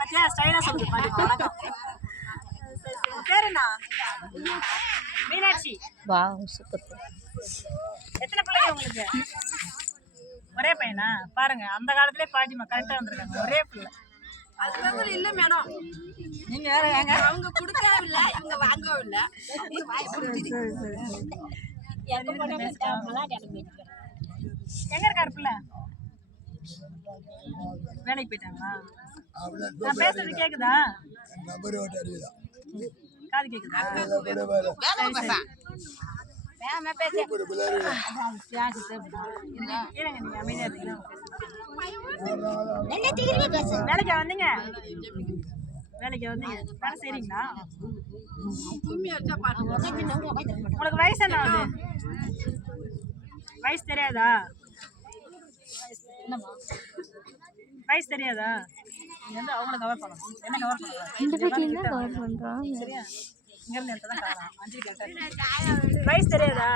பத்தியா ஸ்டைலா சொல்லுது பாட்டி. வணக்கம். பேர் என்ன? மீனாட்சி. Wow super. எத்தனை பிள்ளைங்க உங்களுக்கு? ஒரே பையனா? பாருங்க அந்த காலத்திலே பாட்டிமா கரெக்டா வந்திருக்காங்க. ஒரே பிள்ளை. அதுக்கப்புறம் இல்ல மேடம், நீங்க வேற ஏங்க? அவங்க கொடுக்கவும் இல்லை, இவங்க வாங்கவும் இல்லை. எங்க இருக்காரு பிள்ளை? வேலைக்கு போயிட்டாங்களா? நான் பேசுறது கேக்குதா? காது கேக்குதா? வேலைக்கு வந்தீங்க? வேலைக்கு வந்தீங்க? வேலை செய்றீங்களா? உங்களுக்கு வயசு என்ன ஆகுது? வயசு தெரியாதா? வயசு தெரியாதா? நீங்க வந்து அவங்கள கவர் பண்ணணும். என்ன கவர் பண்ணலாம்? சரியா? இங்க இருந்து எடுத்து தான் கவரம். அஞ்சு கரெக்டா. வயசு தெரியாதா?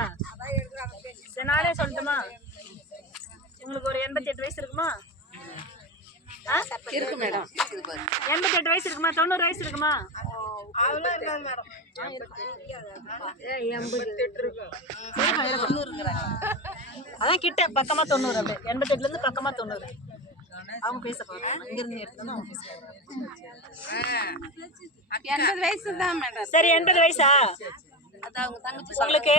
சரி நானே சொல்லட்டுமா? உங்களுக்கு ஒரு 88 வயசு இருக்குமா? இருக்கு மேடம். 88 வயசு இருக்குமா? 90 வயசு இருக்குமா? அவ்வளோ இருக்காது மேடம். 88 இருக்கு. அதான் கிட்ட பக்கமா 90. அப்படியே 88ல இருந்து பக்கமா 90. அவங்க பேச போறாங்க. இங்க இருந்து எடுத்து அவங்க பேச போறாங்க. 80 வயசு தான் மேடம். சரி 80 வயசா? அது அவங்க தங்கச்சி. உங்களுக்கு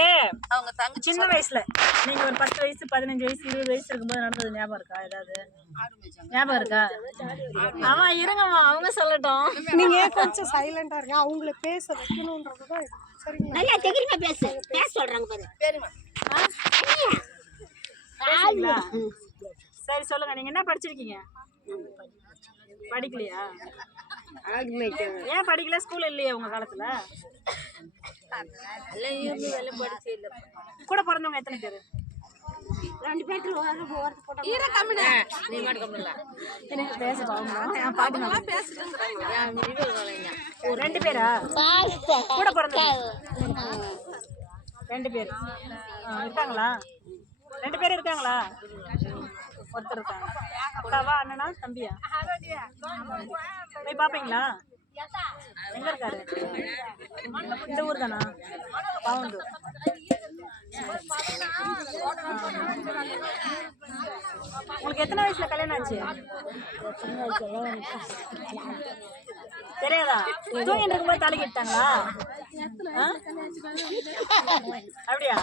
அவங்க தங்கச்சி சின்ன வயசுல நீங்க ஒரு 10 வயசு 15 வயசு 20 வயசு இருக்கும்போது நடந்தது ஞாபகம் இருக்கா? ஏதாவது ஞாபகம் இருக்கா? ஆமா இருங்கம்மா, அவங்க சொல்லட்டும். நீங்க கொஞ்சம் சைலண்டா இருங்க, அவங்கள பேச வைக்கணும்ன்றதுதான். சரிங்களா? நல்லா தெரியுமா பேச சொல்றாங்க பாரு. சரிம்மா. பேசுறீங்களா? சரி சொல்லுங்க, நீங்க என்ன படிச்சிருக்கீங்க? படிக்கலையா? ஏன் படிக்கல? ஸ்கூல் இல்லையா உங்க காலத்துல? கூட பிறந்தவங்க எத்தனை பேரு? 2 பேர் ரெண்டு பேரா கூட பிறந்தவங்க? 2 பேர் இருக்காங்களா? 2 பேர் இருக்காங்களா? ஒருத்தர் இருக்காங்க. அக்காவா அண்ணனா தம்பியா? போய் பாப்பீங்களா? எங்க இருக்காரு? இந்த ஊர் தானா? பாவந்தூர். உங்களுக்கு எத்தனை வயசுல கல்யாணம் ஆச்சு? தெரியாதா? தூங்கிட்டு இருக்கும்போது தாலி கட்டிட்டாங்களா? அப்படியா?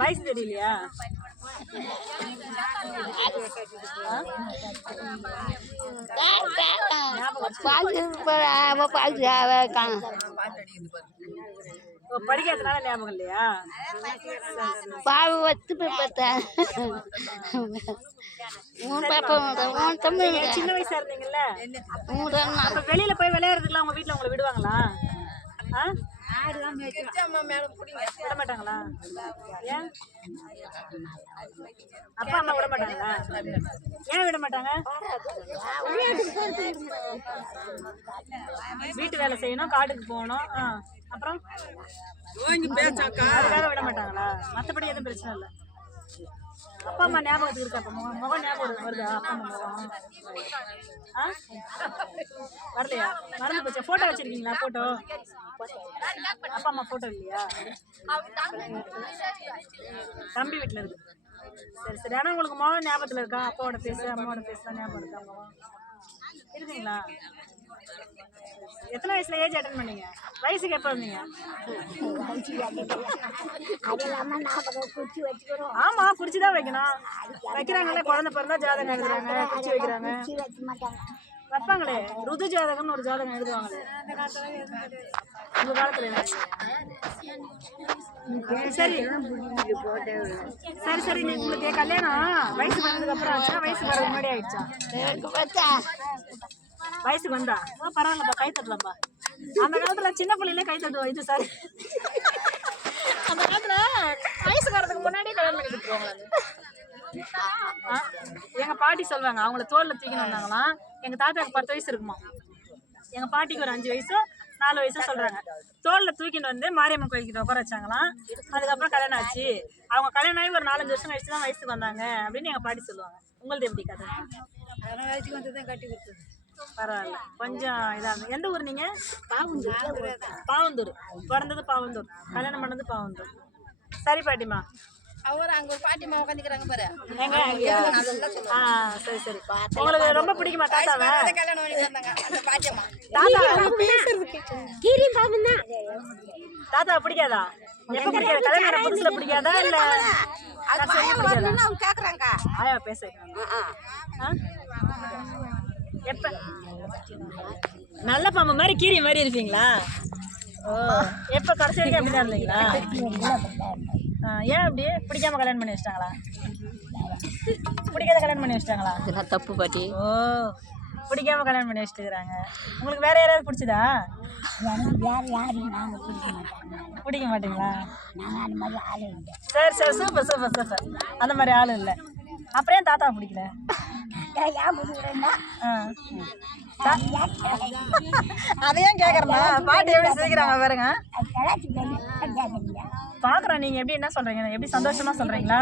வயசு தெரியலையா? படிக்கிறதுனால ஞாபகம் இல்லையா? சின்ன வயசா இருந்தீங்கல்ல, அப்ப வெளியில போய் விளையாடுறதுக்குலாம் உங்க வீட்டுல உங்களை விடுவாங்களா? விட மாட்டாங்களா? ஏன் அப்பா அம்மா விட மாட்டாங்களா? ஏன் விட மாட்டாங்க? வீட்டு வேலை செய்யணும், காட்டுக்கு போகணும், அப்புறம் அதுக்காக விட மாட்டாங்களா? மற்றபடி எதுவும் பிரச்சனை இல்லை. அப்பா அம்மா ஞாபகத்துக்கு இருக்கா? அப்ப முகம் ஞாபகம் வருதா? அப்பா அம்மா முகம் வரலையா? மறந்து போச்சா? போட்டோ வச்சிருக்கீங்களா? போட்டோ அப்பா அம்மா போட்டோ இல்லையா? தம்பி வீட்டுல இருக்கு. சரி சரி. ஆனா உங்களுக்கு முகம் ஞாபகத்துல இருக்கா? அப்பாவோட பேச அம்மாவோட பேசலாம் ஞாபகம் இருக்கா? முகம் இருக்குங்களா? எத்தனை வயசுல ஏஜ் அட்டன் பண்ணீங்க? வயசுக்கு எப்ப இருந்தீங்க? ஆமா, குறிச்சுதான் வைக்கணும். வைக்கிறாங்களே, குழந்தை பிறந்தா ஜாதகம் எழுதுறாங்க, குறிச்சு வைக்கிறாங்க. வைப்பாங்களே, ருது ஜாதகம்னு ஒரு ஜாதகம் எழுதுவாங்களே, உங்க காலத்துல. சரி சரி சரி. உங்களுக்கு கல்யாணம் வயசு வந்ததுக்கு அப்புறம் ஆச்சா? வயசு வர முன்னாடி ஆயிடுச்சா? வயசுக்கு வந்தா பரவாயில்லப்பா, கை தட்டலாம்ப்பா. அந்த காலத்துல சின்ன பிள்ளையிலே கை தட்டுவோம். இது சாரி, அந்த காலத்துல வயசுக்கு வரதுக்கு முன்னாடியே கல்யாணம் பண்ணி கொடுத்துருவாங்க. எங்க பாட்டி சொல்லுவாங்க, அவங்கள தோல்ல தூக்கின்னு வந்தாங்களாம். எங்க தாத்தாவுக்கு 10 வயசு இருக்குமா, எங்க பாட்டிக்கு ஒரு 5 வயசோ 4 வயசோ சொல்றாங்க. தோல்ல தூக்கிட்டு வந்து மாரியம்மன் கோயிலுக்கு உட்கார வச்சாங்களாம். அதுக்கப்புறம் கல்யாணம் ஆச்சு. அவங்க கல்யாணம் ஆகி ஒரு 4-5 வருஷம் கழிச்சு தான் வயசுக்கு வந்தாங்க அப்படின்னு எங்க பாட்டி சொல்லுவாங்க. உங்களுக்கு எப்படி கதை? வயசுக்கு வந்து தான் கட்டி கொடுத்தது. பரவாயில்ல, கொஞ்சம் இதாக. எந்த ஊர் நீங்க? பாவந்தூர். பிறந்தது பாவந்தூர், கல்யாணம் பண்ணது பாவந்தூர். சரி பாட்டிமா. அவர் அங்க ஒரு பாட்டிமா உட்காந்துக்கிறாங்க பாரு. ஆ சரி சரி. உங்களுக்கு ரொம்ப பிடிக்குமா தாத்தாவை? கல்யாணம் பண்ணி வந்தாங்க அந்த பாட்டியம்மா. தாத்தா பிடிக்காதா? எப்ப பிடிக்காது? கல்யாணம் புதுசுல பிடிக்காதா இல்ல பிடிக்காதா? அவங்க கேக்குறாங்க. ஆயா பேச எப்ப நல்ல பாம்பு மாதிரி கீரி மாதிரி இருப்பீங்களா? ஓ, எப்ப கடைசி வரைக்கும் அப்படிதான் இருந்தீங்களா? ஏன் அப்படி பிடிக்காம கல்யாணம் பண்ணி வச்சிட்டாங்களா? பிடிக்காத கல்யாணம் பண்ணி வச்சிட்டாங்களா? இதெல்லாம் தப்பு பாட்டி. ஓ, பிடிக்காம கல்யாணம் பண்ணி வச்சுட்டு இருக்கிறாங்க. உங்களுக்கு வேற யாராவது பிடிச்சதா? பிடிக்க மாட்டீங்களா? சரி சரி, சூப்பர் சூப்பர் சூப்பர். அந்த மாதிரி ஆளு இல்லை. அப்புறம் ஏன் தாத்தா பிடிக்கல? அதையும் கேக்குறேன்னா பாட்டி எப்படி சிரிக்கிறாங்க பாருங்க. பாக்குறேன் நீங்க எப்படி என்ன சொல்றீங்க, எப்படி சந்தோஷமா சொல்றீங்களா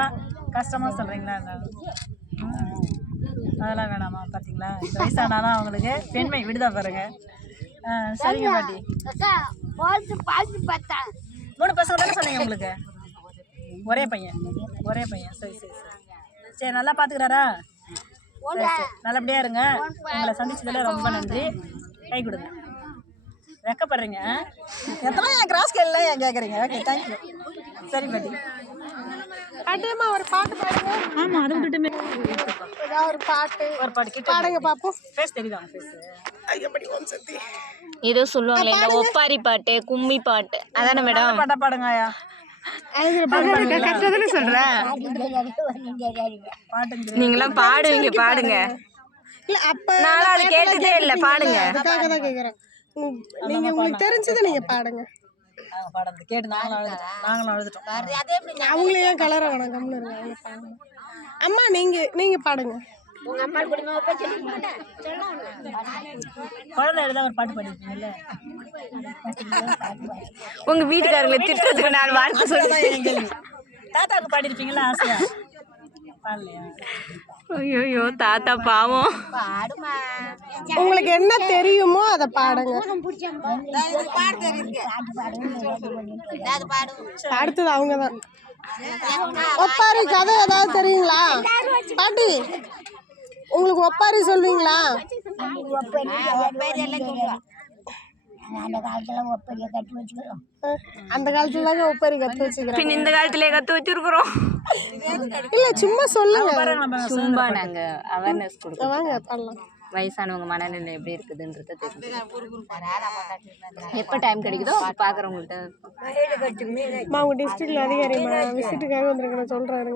கஷ்டமா சொல்றீங்களா? அதெல்லாம் வேணாமா? பாத்தீங்களா, இந்த வயசானாலும் அவங்களுக்கு பெண்மை விடுதா பாருங்க. சரிங்க பாட்டி. 3 பசங்க தானே சொன்னீங்க உங்களுக்கு? ஒரே பையன். ஒரே பையன். சரி சரி சரி சரி. நல்லா பாத்துக்கிறாரா? சரி சரி, நல்லபடியா இருங்க. உங்களை சந்திச்சதுல ரொம்ப நன்றி. கை கொடுங்க. வெக்கப்படுறீங்க. எத்தனை என் கிராஸ் கேள்ல ஏன் கேட்குறீங்க? Okay, thank you. சரி பாட்டி. பாட்டியம்மா ஒரு பாட்டு பாடுங்க. ஆமா, அது விட்டுட்டுமே ஏதாவது ஒரு பாட்டு கிட்ட பாடுங்க பாப்போம். ஃபேஸ் தெரியுதா? ஃபேஸ் ஏதோ சொல்லுவாங்களே இந்த ஒப்பாரி பாட்டு, கும்மி பாட்டு, அதானே மேடம்? பாட்டா பாடுங்க ஆயா. நீங்களாம் பாடுவீங்க, பாடுங்க. இல்ல அப்ப நானும் அது கேட்டதே இல்ல, பாடுங்க. அதுக்காக தான் கேக்குறேன். நீங்க உங்களுக்கு தெரிஞ்சதை நீங்க பாடுங்க. பாடுறது கேட்டு நாங்களும் அழுதுட்டோம். அவங்களே ஏன் கலர வேணாம், கம்முன்னு இருங்க, அவங்க பாடுங்க. அம்மா நீங்க பாடுங்க. குழந்தை எழுத ஒரு பாட்டு பாடிருக்கீங்கல்ல? உங்க வீட்டுக்காரங்களை திட்டத்துக்கு 4 வார்த்தை சொல்லுங்க. தாத்தாவுக்கு பாடிருப்பீங்களா ஆசையா? பாடலையா? ஐயோ தாத்தா பாவம். உங்களுக்கு என்ன தெரியுமோ அதை பாடுங்க. அடுத்தது அவங்கதான். ஒப்பாரி கதை ஏதாவது தெரியுங்களா பாட்டி? உங்களுக்கு ஒப்பாரி சொல்வீங்களா? அந்த காலத்துல தாங்க ஒப்பாரி கத்து வச்சுக்கிறோம். இந்த காலத்திலே கத்து வச்சிருக்கிறோம். இல்ல சும்மா சொல்லுங்க. சும்மா நாங்க அவேர்னஸ் கொடுக்கோம். வாங்க பாடலாம். வயசானவங்க மனநிலை எப்படி இருக்குதுன்றத தெரியும். எப்போ டைம் கிடைக்குதோ பாக்குறவங்கள்ட்ட. உங்க டிஸ்ட்ரிக்ட்ல அதிகாரி விசிட்டுக்காக வந்துருங்க, நான் சொல்றேன்.